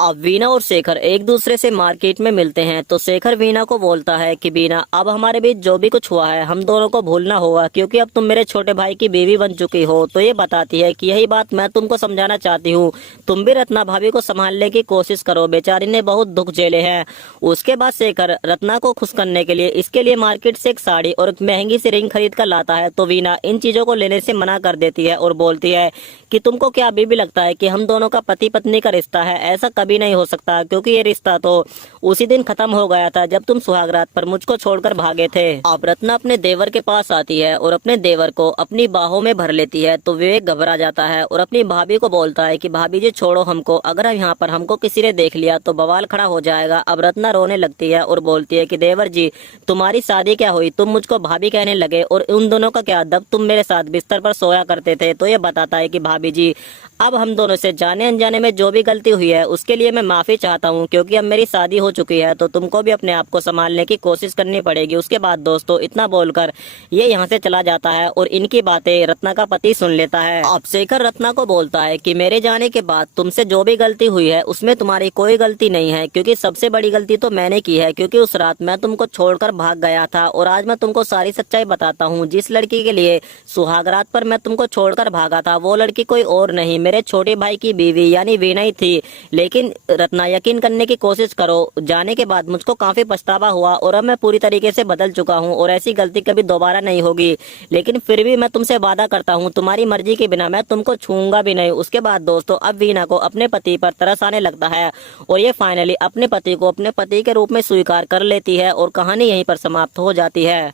अब वीना और शेखर एक दूसरे से मार्केट में मिलते हैं तो शेखर वीना को बोलता है कि वीना, अब हमारे बीच जो भी कुछ हुआ है हम दोनों को भूलना होगा, क्योंकि अब तुम मेरे छोटे भाई की बीवी बन चुकी हो। तो ये बताती है कि यही बात मैं तुमको समझाना चाहती हूँ, तुम भी रत्ना भाभी को संभालने की कोशिश करो, बेचारी ने बहुत दुख झेले हैं। उसके बाद शेखर रत्ना को खुश करने के लिए इसके लिए मार्केट से एक साड़ी और एक महंगी सी रिंग खरीद कर लाता है। तो वीना इन चीजों को लेने से मना कर देती है और बोलती है कि तुमको क्या अभी भी लगता है कि हम दोनों का पति पत्नी का रिश्ता है? ऐसा कभी नहीं हो सकता, क्योंकि ये रिश्ता तो उसी दिन खत्म हो गया था जब तुम सुहागरात पर मुझको छोड़कर भागे थे। अब रत्ना अपने देवर के पास आती है और अपने देवर को अपनी बाहों में भर लेती है। तो विवेक घबरा जाता है और अपनी भाभी को बोलता है कि भाभी जी छोड़ो हमको, अगर यहाँ पर हमको किसी ने देख लिया तो बवाल खड़ा हो जाएगा। अब रत्ना रोने लगती है और बोलती है कि देवर जी तुम्हारी शादी क्या हुई, तुम मुझको भाभी कहने लगे, और उन दोनों का क्या, जब तुम मेरे साथ बिस्तर पर सोया करते थे। तो ये बताता है कि भाभी जी अब हम दोनों से जाने अनजाने में जो भी गलती हुई है उसके लिए मैं माफी चाहता हूँ, क्योंकि अब मेरी शादी हो चुकी है तो तुमको भी अपने आप को संभालने की कोशिश करनी पड़ेगी। उसके बाद दोस्तों इतना बोलकर ये यहाँ से चला जाता है और इनकी बातें रत्ना का पति सुन लेता है। अब शेखर रत्ना को बोलता है कि मेरे जाने के बाद तुमसे जो भी गलती हुई है उसमें तुम्हारी कोई गलती नहीं है, क्योंकि सबसे बड़ी गलती तो मैंने की है, क्योंकि उस रात मैं तुमको छोड़कर भाग गया था। और आज मैं तुमको सारी सच्चाई बताता हूँ, जिस लड़की के लिए सुहागरात पर मैं तुमको छोड़कर भागा था वो लड़की कोई और नहीं, मेरे छोटे भाई की बीवी यानी वीना ही थी। लेकिन रत्ना यकीन करने की कोशिश करो, जाने के बाद मुझको काफी पछतावा हुआ और अब मैं पूरी तरीके से बदल चुका हूँ और ऐसी गलती कभी दोबारा नहीं होगी। लेकिन फिर भी मैं तुमसे वादा करता हूँ तुम्हारी मर्जी के बिना मैं तुमको छूऊंगा भी नहीं। उसके बाद दोस्तों अब वीना को अपने पति पर तरस आने लगता है और ये फाइनली अपने पति को अपने पति के रूप में स्वीकार कर लेती है और कहानी यहीं पर समाप्त हो जाती है।